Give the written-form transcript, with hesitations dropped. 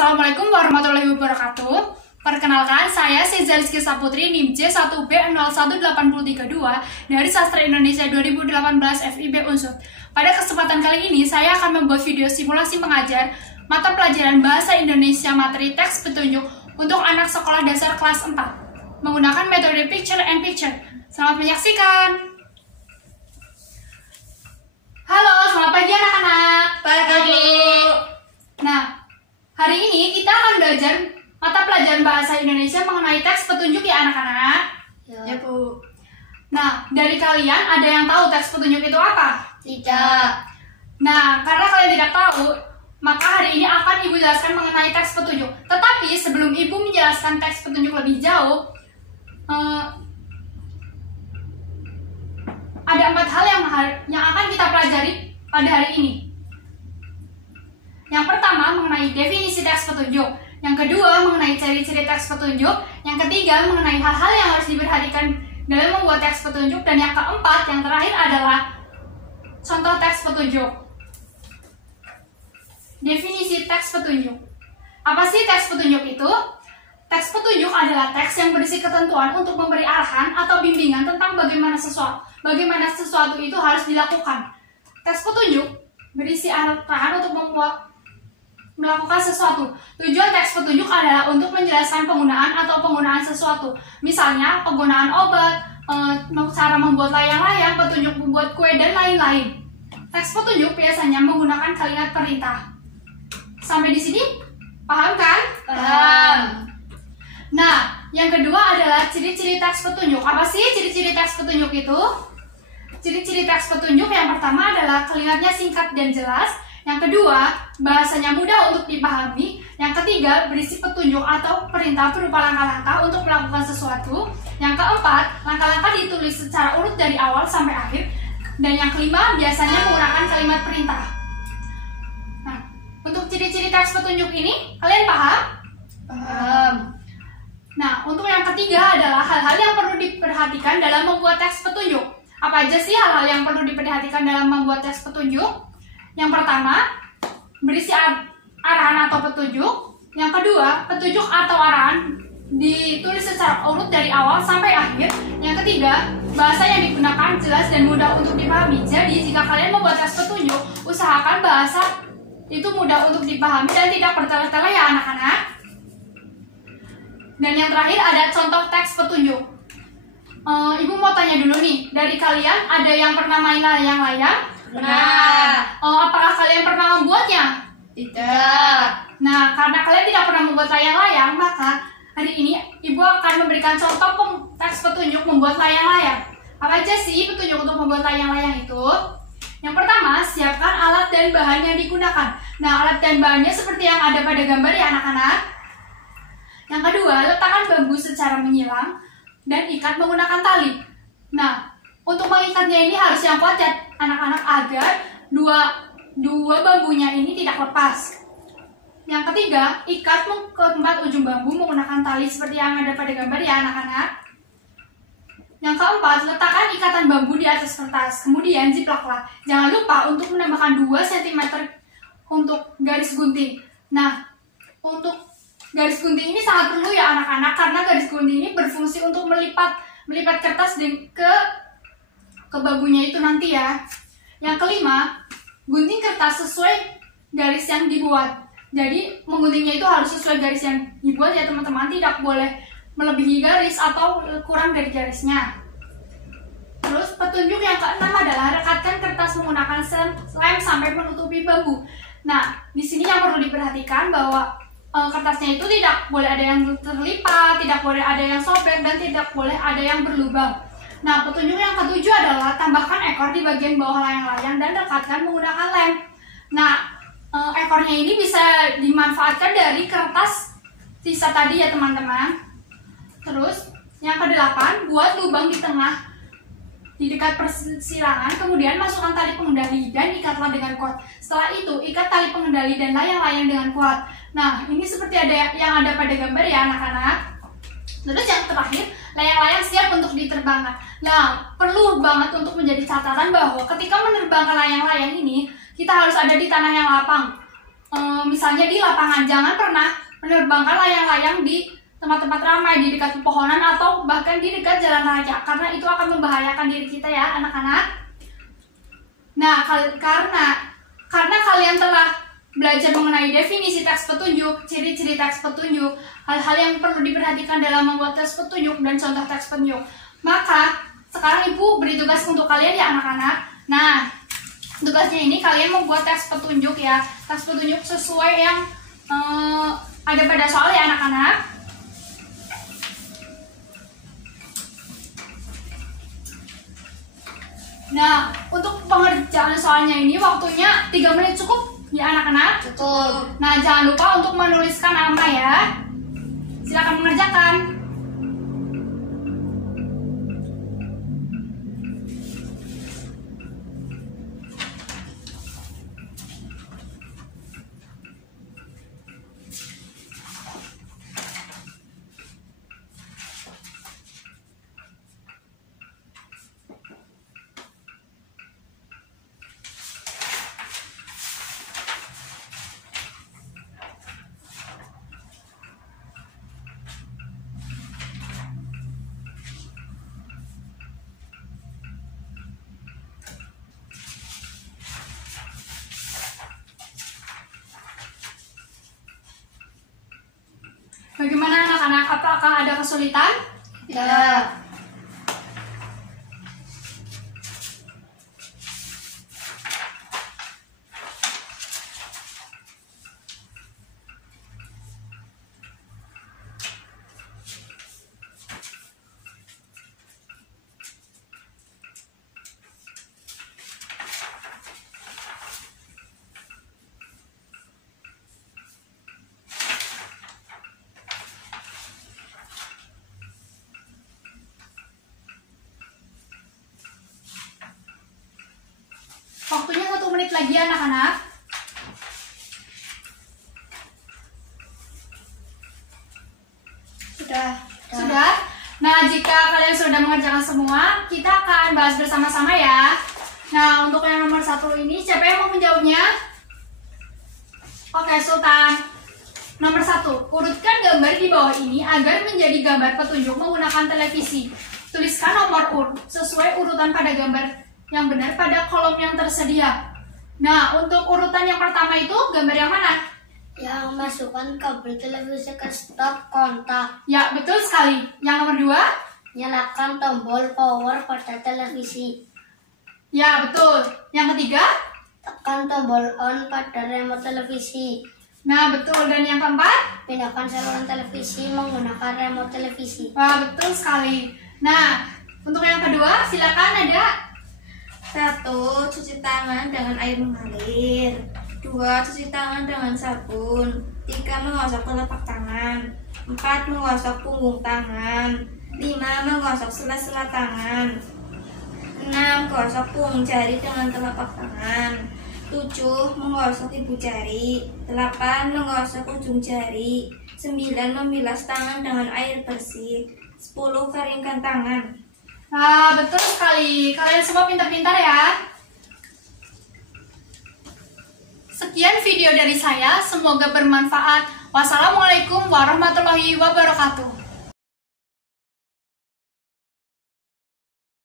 Assalamualaikum warahmatullahi wabarakatuh. Perkenalkan, saya Seza Rizky Saputri, NIM J1B01832 dari Sastra Indonesia 2018 FIB Unsur. Pada kesempatan kali ini, saya akan membuat video simulasi mengajar mata pelajaran Bahasa Indonesia materi teks petunjuk untuk anak sekolah dasar kelas 4 menggunakan metode Picture and Picture. Selamat menyaksikan. Halo, selamat pagi anak-anak. Pagi. Nah, hari ini kita akan belajar mata pelajaran Bahasa Indonesia mengenai teks petunjuk ya anak-anak. Ya, Bu. Nah, dari kalian ada yang tahu teks petunjuk itu apa? Tidak. Nah, karena kalian tidak tahu, maka hari ini akan Ibu jelaskan mengenai teks petunjuk. Tetapi sebelum Ibu menjelaskan teks petunjuk lebih jauh, ada 4 hal yang akan kita pelajari pada hari ini. Yang pertama mengenai definisi teks petunjuk, yang kedua mengenai ciri-ciri teks petunjuk, yang ketiga mengenai hal-hal yang harus diperhatikan dalam membuat teks petunjuk, dan yang keempat, yang terakhir adalah contoh teks petunjuk. Definisi teks petunjuk. Apa sih teks petunjuk itu? Teks petunjuk adalah teks yang berisi ketentuan untuk memberi arahan atau bimbingan tentang bagaimana sesuatu itu harus dilakukan. Teks petunjuk berisi arahan untuk melakukan sesuatu. Tujuan teks petunjuk adalah untuk menjelaskan penggunaan sesuatu. Misalnya penggunaan obat, cara membuat layang-layang, petunjuk membuat kue, dan lain-lain. Teks petunjuk biasanya menggunakan kalimat perintah. Sampai di sini paham kan? Paham. Nah, yang kedua adalah ciri-ciri teks petunjuk. Apa sih ciri-ciri teks petunjuk itu? Ciri-ciri teks petunjuk yang pertama adalah kalimatnya singkat dan jelas. Yang kedua, bahasanya mudah untuk dipahami. Yang ketiga, berisi petunjuk atau perintah berupa langkah-langkah untuk melakukan sesuatu. Yang keempat, langkah-langkah ditulis secara urut dari awal sampai akhir. Dan yang kelima, biasanya menggunakan kalimat perintah. Nah, untuk ciri-ciri teks petunjuk ini, kalian paham? Paham. Nah, untuk yang ketiga adalah hal-hal yang perlu diperhatikan dalam membuat teks petunjuk. Apa aja sih hal-hal yang perlu diperhatikan dalam membuat teks petunjuk? Yang pertama, berisi arahan atau petunjuk. Yang kedua, petunjuk atau arahan ditulis secara urut dari awal sampai akhir. Yang ketiga, bahasa yang digunakan jelas dan mudah untuk dipahami. Jadi, jika kalian membuat teks petunjuk, usahakan bahasa itu mudah untuk dipahami dan tidak bertele-tele ya anak-anak. Dan yang terakhir ada contoh teks petunjuk. Ibu mau tanya dulu nih, dari kalian ada yang pernah main layang-layang? Pernah. Apakah kalian pernah membuatnya? Tidak. Nah, karena kalian tidak pernah membuat layang-layang, maka hari ini Ibu akan memberikan contoh teks petunjuk membuat layang-layang. Apa aja sih petunjuk untuk membuat layang-layang itu? Yang pertama, siapkan alat dan bahan yang digunakan. Nah, alat dan bahannya seperti yang ada pada gambar ya anak-anak. Yang kedua, letakkan bambu secara menyilang dan ikat menggunakan tali. Nah, untuk mengikatnya ini harus yang kuat ya anak-anak, agar dua bambunya ini tidak lepas. Yang ketiga, ikat ke tempat ujung bambu menggunakan tali seperti yang ada pada gambar ya anak-anak. Yang keempat, letakkan ikatan bambu di atas kertas, kemudian jiplaklah. Jangan lupa untuk menambahkan 2 cm untuk garis gunting. Nah, untuk garis gunting ini sangat perlu ya anak-anak, karena garis gunting ini berfungsi untuk melipat kertas ke bambunya itu nanti ya. Yang kelima, gunting kertas sesuai garis yang dibuat. Jadi mengguntingnya itu harus sesuai garis yang dibuat ya teman-teman, tidak boleh melebihi garis atau kurang dari garisnya. Terus petunjuk yang keenam adalah rekatkan kertas menggunakan lem sampai menutupi bambu. Nah, di sini yang perlu diperhatikan bahwa kertasnya itu tidak boleh ada yang terlipat, tidak boleh ada yang sobek, dan tidak boleh ada yang berlubang. Nah, petunjuk yang ketujuh adalah tambahkan ekor di bagian bawah layang-layang dan rekatkan menggunakan lem. Nah, ekornya ini bisa dimanfaatkan dari kertas sisa tadi ya teman-teman. Terus, yang kedelapan, buat lubang di tengah di dekat persilangan, kemudian masukkan tali pengendali dan ikatlah dengan kuat. Setelah itu, ikat tali pengendali dan layang-layang dengan kuat. Nah, ini seperti yang ada pada gambar ya anak-anak. Terus yang terakhir, layang-layang siap untuk diterbangkan. Nah, perlu banget untuk menjadi catatan bahwa ketika menerbangkan layang-layang ini, kita harus ada di tanah yang lapang. misalnya di lapangan, jangan pernah menerbangkan layang-layang di tempat-tempat ramai, di dekat pepohonan atau bahkan di dekat jalan raya, karena itu akan membahayakan diri kita ya anak-anak. Nah, karena kalian telah belajar mengenai definisi teks petunjuk, ciri-ciri teks petunjuk, hal-hal yang perlu diperhatikan dalam membuat teks petunjuk dan contoh teks petunjuk, maka sekarang Ibu beri tugas untuk kalian ya anak-anak. Nah, tugasnya ini kalian membuat teks petunjuk ya, teks petunjuk sesuai yang ada pada soal ya anak-anak. Nah, untuk pengerjaan soalnya ini waktunya 3 menit cukup ya anak-anak? Cukup. Nah, jangan lupa untuk menuliskan nama ya. Silakan mengerjakan. Bagaimana anak-anak? Apakah ada kesulitan? Tidak. Waktunya 1 menit lagi anak-anak. Sudah? Nah, jika kalian sudah mengerjakan semua, kita akan bahas bersama-sama ya. Nah, untuk yang nomor 1 ini, siapa yang mau menjawabnya? Oke, Sultan. Nomor 1, urutkan gambar di bawah ini agar menjadi gambar petunjuk menggunakan televisi. Tuliskan nomor urut sesuai urutan pada gambar yang benar pada kolom yang tersedia. Nah, untuk urutan yang pertama itu gambar yang mana? Yang masukkan kabel televisi ke stop kontak. Ya, betul sekali. Yang nomor 2? Nyalakan tombol power pada televisi. Ya, betul. Yang ketiga? Tekan tombol on pada remote televisi. Nah, betul. Dan yang keempat? Pindahkan saluran televisi menggunakan remote televisi. Wah, betul sekali. Nah, untuk yang kedua, silakan ada. 1. Cuci tangan dengan air mengalir. 2. Cuci tangan dengan sabun. 3. Menggosok telapak tangan. 4. Menggosok punggung tangan. 5. Menggosok sela-sela tangan. 6. Gosok punggung jari dengan telapak tangan. 7. Menggosok ibu jari. 8. Menggosok ujung jari. 9. Membilas tangan dengan air bersih. 10. Keringkan tangan. Nah, betul sekali. Kalian semua pintar-pintar ya. Sekian video dari saya. Semoga bermanfaat. Wassalamualaikum warahmatullahi wabarakatuh.